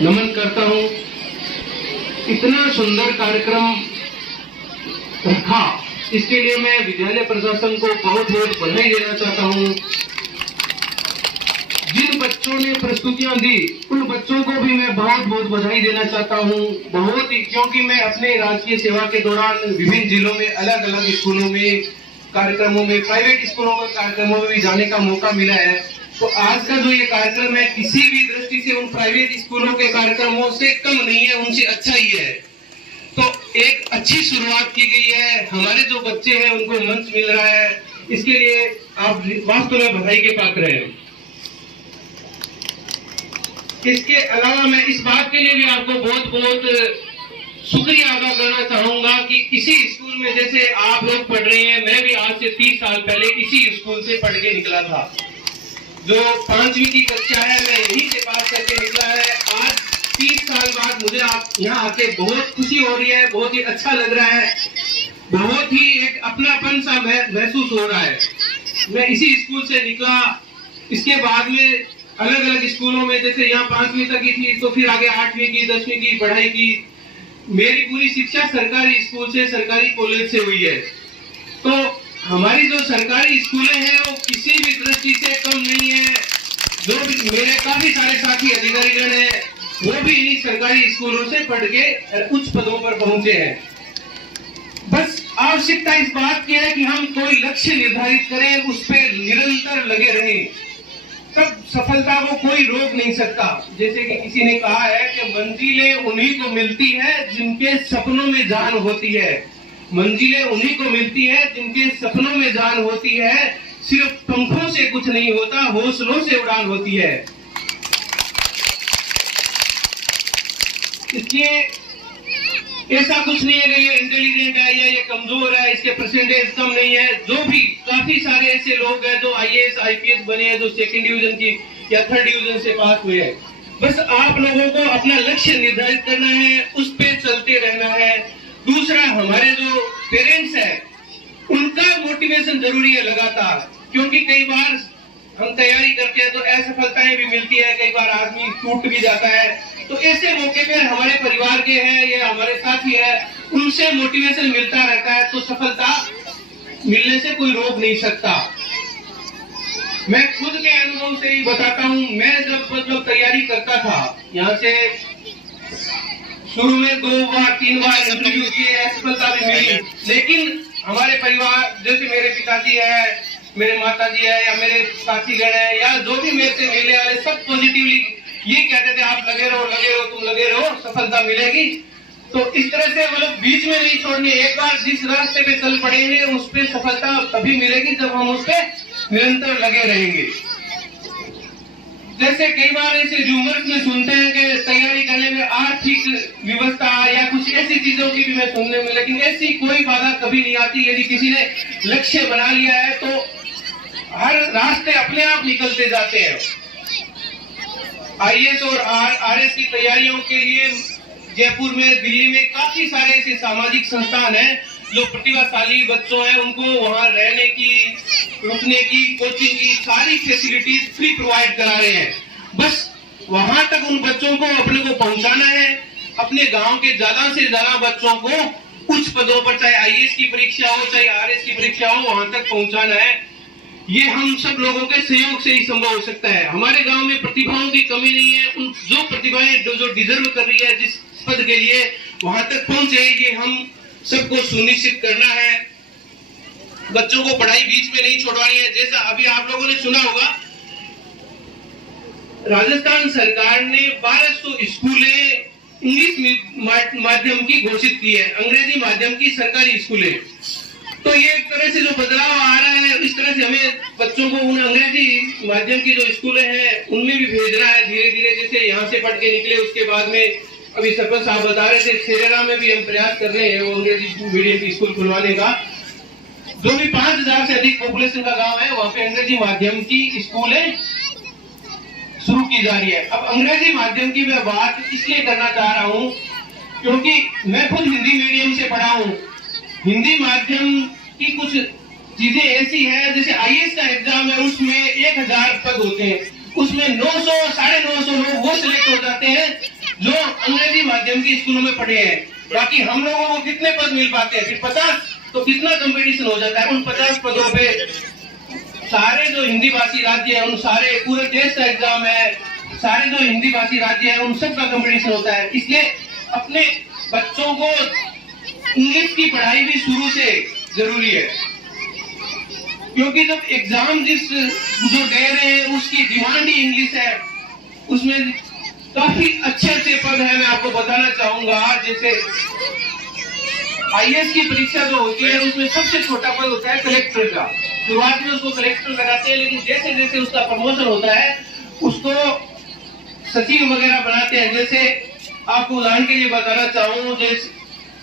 नमन करता हूं। इतना सुंदर कार्यक्रम रखा, इसके लिए मैं विद्यालय प्रशासन को बहुत बहुत बधाई देना चाहता हूं। जिन बच्चों ने प्रस्तुतियां दी उन बच्चों को भी मैं बहुत बहुत बधाई देना चाहता हूं। बहुत ही, क्योंकि मैं अपने राजकीय सेवा के दौरान विभिन्न जिलों में अलग अलग स्कूलों में कार्यक्रमों में, प्राइवेट स्कूलों में कार्यक्रमों में भी जाने का मौका मिला है। तो आज का जो ये कार्यक्रम है किसी भी दृष्टि से उन प्राइवेट स्कूलों के कार्यक्रमों से कम नहीं है, उनसे अच्छा ही है। तो एक अच्छी शुरुआत की गई है, हमारे जो बच्चे हैं उनको मंच मिल रहा है, इसके लिए आप वास्तव में बधाई के पात्र हैं। इसके अलावा मैं इस बात के लिए भी आपको बहुत बहुत शुक्रिया अदा करना चाहूंगा कि इसी स्कूल में जैसे आप लोग पढ़ रहे हैं, मैं भी आज से 30 साल पहले इसी स्कूल से पढ़ के निकला था। जो 5वीं की कक्षा है मैं यहीं से पास करके निकला है। आज 30 साल बाद मुझे यहाँ आके बहुत खुशी हो रही है, बहुत ही अच्छा लग रहा है, बहुत ही एक अपनापन सा महसूस हो रहा है। मैं इसी स्कूल से निकला, इसके बाद में अलग अलग स्कूलों में, जैसे यहाँ 5वीं तक की थी तो फिर आगे 8वीं की 10वीं की पढ़ाई की। मेरी पूरी शिक्षा सरकारी स्कूल से, सरकारी कॉलेज से हुई है। तो हमारी जो सरकारी स्कूलें हैं वो किसी भी दृष्टि से कम नहीं है। जो भी मेरे काफी सारे साथी अधिकारीगण हैं वो भी इन्हीं सरकारी स्कूलों से पढ़ के उच्च पदों पर पहुंचे हैं। बस आवश्यकता इस बात की है कि हम कोई लक्ष्य निर्धारित करें, उस पर निरंतर लगे रहें, तब सफलता को कोई रोक नहीं सकता। जैसे कि किसी ने कहा है कि मंजिलें उन्हीं को मिलती है जिनके सपनों में जान होती है। मंजिलें उन्हीं को मिलती है जिनके सपनों में जान होती है। सिर्फ पंखों से कुछ नहीं होता, हौसलों से उड़ान होती है। इसलिए ऐसा कुछ नहीं है कि ये इंटेलिजेंट है या ये कमजोर है, इसके परसेंटेज कम नहीं है। जो भी काफी सारे ऐसे लोग हैं जो IAS IPS बने हैं, जो 2nd डिवीजन की या 3rd डिवीजन से पास हुए हैं। बस आप लोगों को अपना लक्ष्य निर्धारित करना है, उस पे चलते रहना है। दूसरा, हमारे जो पेरेंट्स हैं उनका मोटिवेशन जरूरी है लगातार, क्योंकि कई बार हम तैयारी करते हैं तो असफलताएं भी मिलती है, कई बार आदमी टूट भी जाता है। तो ऐसे मौके पर हमारे परिवार के हैं या हमारे साथी है, उनसे मोटिवेशन मिलता रहता है, तो सफलता मिलने से कोई रोक नहीं सकता। मैं खुद के अनुभव से ही बताता हूँ। मैं जब तैयारी करता था, यहाँ से शुरू में 2 बार 3 बार इंटरव्यू किए, असफलता भी मिली, लेकिन हमारे परिवार, जैसे मेरे पिताजी है, मेरे माताजी है या मेरे साथीगण है या जो भी मेरे से मिलने वाले, सब पॉजिटिवली ये कहते थे आप लगे रहो, तुम लगे रहो, सफलता मिलेगी। तो इस तरह से मतलब बीच में नहीं छोड़नी। एक बार जिस रास्ते पे चल पड़ेंगे उस पे सफलता तभी मिलेगी जब हम उस पे निरंतर लगे रहेंगे। जैसे कई बार ऐसे रूमर्स में सुनते हैं कि तैयारी करने में आर्थिक व्यवस्था या कुछ ऐसी चीजों की भी मैं सुनने में, लेकिन ऐसी कोई बाधा कभी नहीं आती। यदि किसी ने लक्ष्य बना लिया है तो हर रास्ते अपने आप निकलते जाते हैं। IAS और RS की तैयारियों के लिए जयपुर में, दिल्ली में काफी सारे ऐसे सामाजिक संस्थान हैं जो प्रतिभाशाली बच्चों हैं उनको वहां रहने की, रुकने की, कोचिंग की सारी फैसिलिटीज फ्री प्रोवाइड करा रहे हैं। बस वहां तक उन बच्चों को अपने को पहुंचाना है। अपने गांव के ज्यादा से ज्यादा बच्चों को उच्च पदों पर, चाहे IAS की परीक्षा हो चाहे RS की परीक्षा हो, वहां तक पहुंचाना है। ये हम सब लोगों के सहयोग से ही संभव हो सकता है। हमारे गांव में प्रतिभाओं की कमी नहीं है। उन जो प्रतिभाएं जो डिजर्व कर रही है जिस पद के लिए, वहां तक पहुंचे, ये हम सबको सुनिश्चित करना है। बच्चों को पढ़ाई बीच में नहीं छोड़वानी है। जैसा अभी आप लोगों ने सुना होगा, राजस्थान सरकार ने 1200 स्कूलें इंग्लिश माध्यम की घोषित की है, अंग्रेजी माध्यम की सरकारी स्कूलें। तो ये एक तरह से जो बदलाव आ रहा है, इस तरह से हमें बच्चों को उन अंग्रेजी माध्यम की जो स्कूलें हैं उनमें भी भेजना है धीरे धीरे। जैसे यहाँ से पढ़ के निकले, उसके बाद में अभी सरपंच साहब बता रहे थे सेरेरा में भी हम प्रयास कर रहे हैं वो अंग्रेजी मीडियम की स्कूल खुलवाने का। जो भी 5000 से अधिक पॉपुलेशन का गांव है वहां पे अंग्रेजी माध्यम की स्कूलें शुरू की जा रही है। अब अंग्रेजी माध्यम की मैं बात इसलिए करना चाह रहा हूँ क्योंकि मैं खुद हिंदी मीडियम से पढ़ा हूँ। हिंदी माध्यम की कुछ चीजें ऐसी है, जैसे IAS का एग्जाम है उसमें 1000 पद होते हैं, उसमें 900 950 लोग वो सिलेक्ट हो जाते हैं जो अंग्रेजी माध्यम के स्कूलों में पढ़े हैं। बाकी हम लोगों को कितने पद मिल पाते हैं? फिर 50, तो कितना कंपटीशन हो जाता है उन 50 पदों पे। सारे जो हिंदी भाषी राज्य है उन सारे, पूरे देश का एग्जाम है, सारे जो हिंदी भाषी राज्य है उन सब का कंपटीशन होता है। इसलिए अपने बच्चों को इंग्लिश की पढ़ाई भी शुरू से जरूरी है, क्योंकि जब एग्जाम जो दे रहे हैं उसकी डिमांड ही इंग्लिश है। उसमें काफी अच्छे अच्छे पद है, मैं आपको बताना चाहूंगा। जैसे आईएएस की परीक्षा जो होती है उसमें सबसे छोटा पद होता है कलेक्टर का। शुरुआत में उसको कलेक्टर लगाते हैं, लेकिन जैसे जैसे उसका प्रमोशन होता है उसको सचिव वगैरह बनाते हैं। जैसे आपको उदाहरण के लिए बताना चाहूँ, जैसे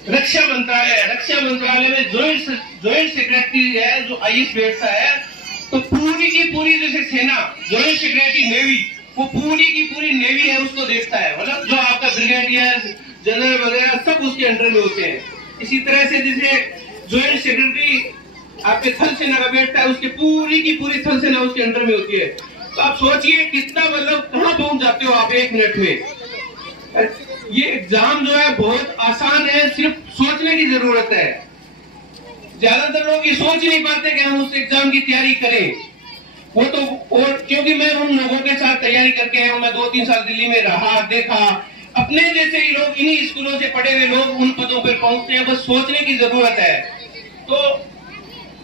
रक्षा मंत्रालय में ज्वाइंट सेक्रेटरी है जो आईएएस बैठता है, तो पूरी की पूरी जैसे सेना, ज्वाइंट सेक्रेटरी नेवी, वो पूरी की पूरी नेवी है उसको देखता है। मतलब जो आपका ब्रिगेडियर जनरल वगैरह सब उसके अंडर में होते हैं। इसी तरह से जैसे ज्वाइंट सेक्रेटरी आपके थल सेना का बैठता है, उसके पूरी की पूरी थल सेना उसके अंडर में होती है। तो आप सोचिए कितना, मतलब कहाँ पहुंच जाते हो आप 1 मिनट में। ये एग्जाम जो है बहुत आसान है, सिर्फ सोचने की जरूरत है। ज्यादातर लोग ये सोच नहीं पाते कि हम उस एग्जाम की तैयारी करें। वो तो, और क्योंकि मैं उन लोगों के साथ तैयारी करके आया हूं, मैं 2-3 साल दिल्ली में रहा, देखा, अपने जैसे ही लोग, इन्हीं स्कूलों से पढ़े हुए लोग उन पदों पर पहुंचते हैं। बस सोचने की जरूरत है। तो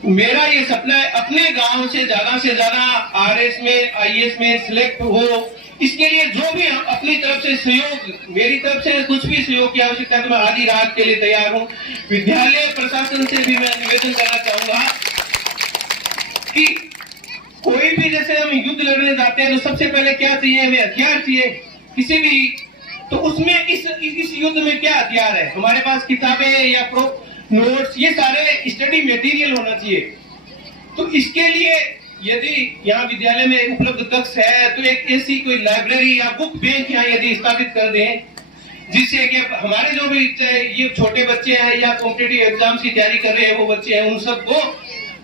मेरा ये सपना है अपने गांव से ज्यादा आरएस में, आईएएस में सिलेक्ट हो। इसके लिए जो भी हम अपनी तरफ से सहयोग, मेरी तरफ से कुछ भी सहयोग की आवश्यकता है तो मैं आधी रात के लिए तैयार हूं। विद्यालय प्रशासन से भी मैं निवेदन करना चाहूंगा कि कोई भी, जैसे हम युद्ध लड़ने जाते हैं तो सबसे पहले क्या चाहिए? हमें हथियार चाहिए किसी भी। तो उसमें इस युद्ध में क्या हथियार है? हमारे पास किताबें या नोट्स, ये सारे स्टडी मटेरियल होना चाहिए। तो इसके लिए यदि यहाँ विद्यालय में उपलब्ध कक्ष है तो एक ऐसी कोई लाइब्रेरी या बुक बैंक यहाँ यदि स्थापित कर दें, जिससे कि हमारे जो भी ये छोटे बच्चे हैं या कॉम्पिटिटिव एग्जाम की तैयारी कर रहे हैं वो बच्चे हैं, उन सबको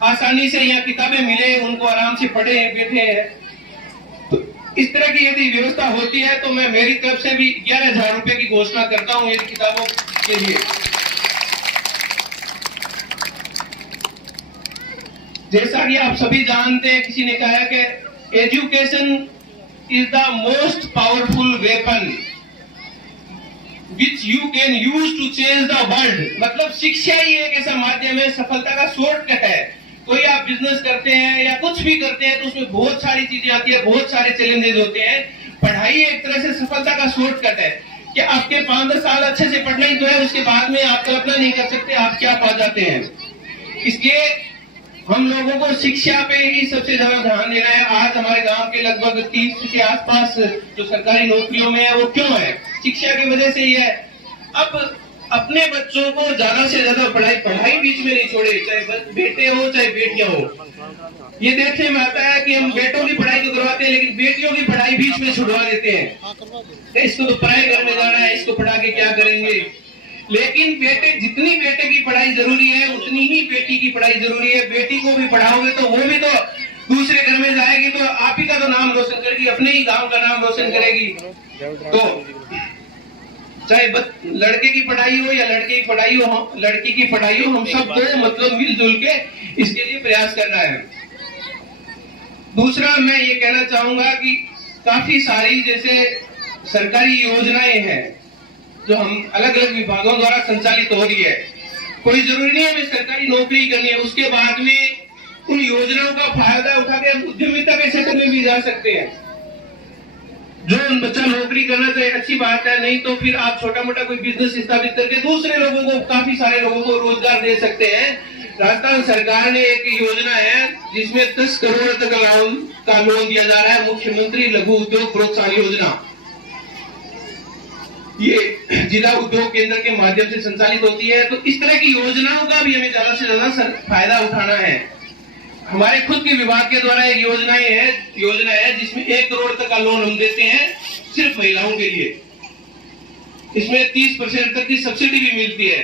आसानी से यहाँ किताबें मिले, उनको आराम से पढ़े बैठे हैं। तो इस तरह की यदि व्यवस्था होती है तो मैं मेरी तरफ से भी 11,000 रुपए की घोषणा करता हूँ इन किताबों के लिए। जैसा कि आप सभी जानते हैं, किसी ने कहा कि education is the most powerful weapon which you can use to change the world. मतलब शिक्षा ही एक ऐसा माध्यम है, सफलता का शॉर्टकट है। कोई आप बिजनेस करते हैं या कुछ भी करते हैं तो उसमें बहुत सारी चीजें आती है, बहुत सारे चैलेंजेस होते हैं। पढ़ाई एक तरह से सफलता का शॉर्टकट है कि आपके 5-10 साल अच्छे से पढ़ना ही तो है, उसके बाद में आप कल्पना नहीं कर सकते आप क्या पा जाते हैं। इसलिए हम लोगों को शिक्षा पे ही सबसे ज्यादा ध्यान देना है। आज हमारे गांव के लगभग 30 के आसपास जो सरकारी नौकरियों में है वो क्यों है? शिक्षा की वजह से ही है। अब अपने बच्चों को ज्यादा से ज्यादा पढ़ाई बीच में नहीं छोड़े, चाहे बेटे हो चाहे बेटियां हो। ये देखने में आता है कि हम बेटों की पढ़ाई तो करवाते हैं लेकिन बेटियों की पढ़ाई बीच में छुड़वा देते हैं। इसको तो पढ़ाई घर में जाना है, इसको पढ़ा के क्या करेंगे। लेकिन जितनी बेटे की पढ़ाई जरूरी है उतनी ही बेटी की पढ़ाई जरूरी है। बेटी को भी पढ़ाओगे तो वो भी तो दूसरे घर में जाएगी तो आप ही का तो नाम रोशन करेगी, अपने ही गांव का नाम रोशन करेगी। तो चाहे लड़के की पढ़ाई हो या लड़के की पढ़ाई हो, लड़की की पढ़ाई हो, हम सबको मतलब मिलजुल के इसके लिए प्रयास करना है। दूसरा मैं ये कहना चाहूंगा कि काफी सारी जैसे सरकारी योजनाएं हैं जो हम अलग अलग विभागों द्वारा संचालित हो रही है। कोई जरूरी नहीं हमें सरकारी नौकरी करनी है, उसके बाद में उन योजनाओं का फायदा उठा के हम उद्यमिता के क्षेत्र में भी जा सकते हैं। जो बच्चा नौकरी करना चाहे अच्छी बात है, नहीं तो फिर आप छोटा मोटा कोई बिजनेस स्थापित करके दूसरे लोगों को, काफी सारे लोगों को रोजगार दे सकते हैं। राजस्थान सरकार ने एक योजना है जिसमें 10 करोड़ तक का लोन दिया जा रहा है, मुख्यमंत्री लघु उद्योग प्रोत्साहन योजना। ये जिला उद्योग केंद्र के माध्यम से संचालित होती है। तो इस तरह की योजनाओं का भी हमें ज्यादा से ज्यादा फायदा उठाना है। हमारे खुद के विभाग के द्वारा एक योजना है जिसमें 1 करोड़ तक का लोन हम देते हैं सिर्फ महिलाओं के लिए। इसमें 30% तक की सब्सिडी भी मिलती है।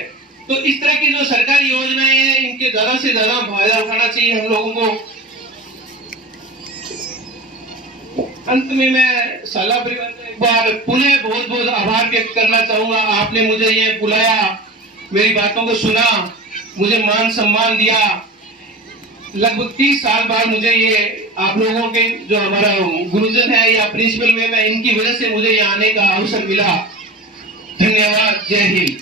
तो इस तरह की जो सरकारी योजनाएं हैं इनके ज्यादा से ज्यादा फायदा उठाना चाहिए हम लोगों को। अंत में मैं शाला परिवार का एक बार पुनः बहुत बहुत आभार व्यक्त व्यक्त करना चाहूंगा। आपने मुझे ये बुलाया, मेरी बातों को सुना, मुझे मान सम्मान दिया। लगभग 30 साल बाद मुझे ये आप लोगों के जो हमारा गुरुजन है या प्रिंसिपल में, मैं इनकी वजह से मुझे यहाँ आने का अवसर मिला। धन्यवाद। जय हिंद।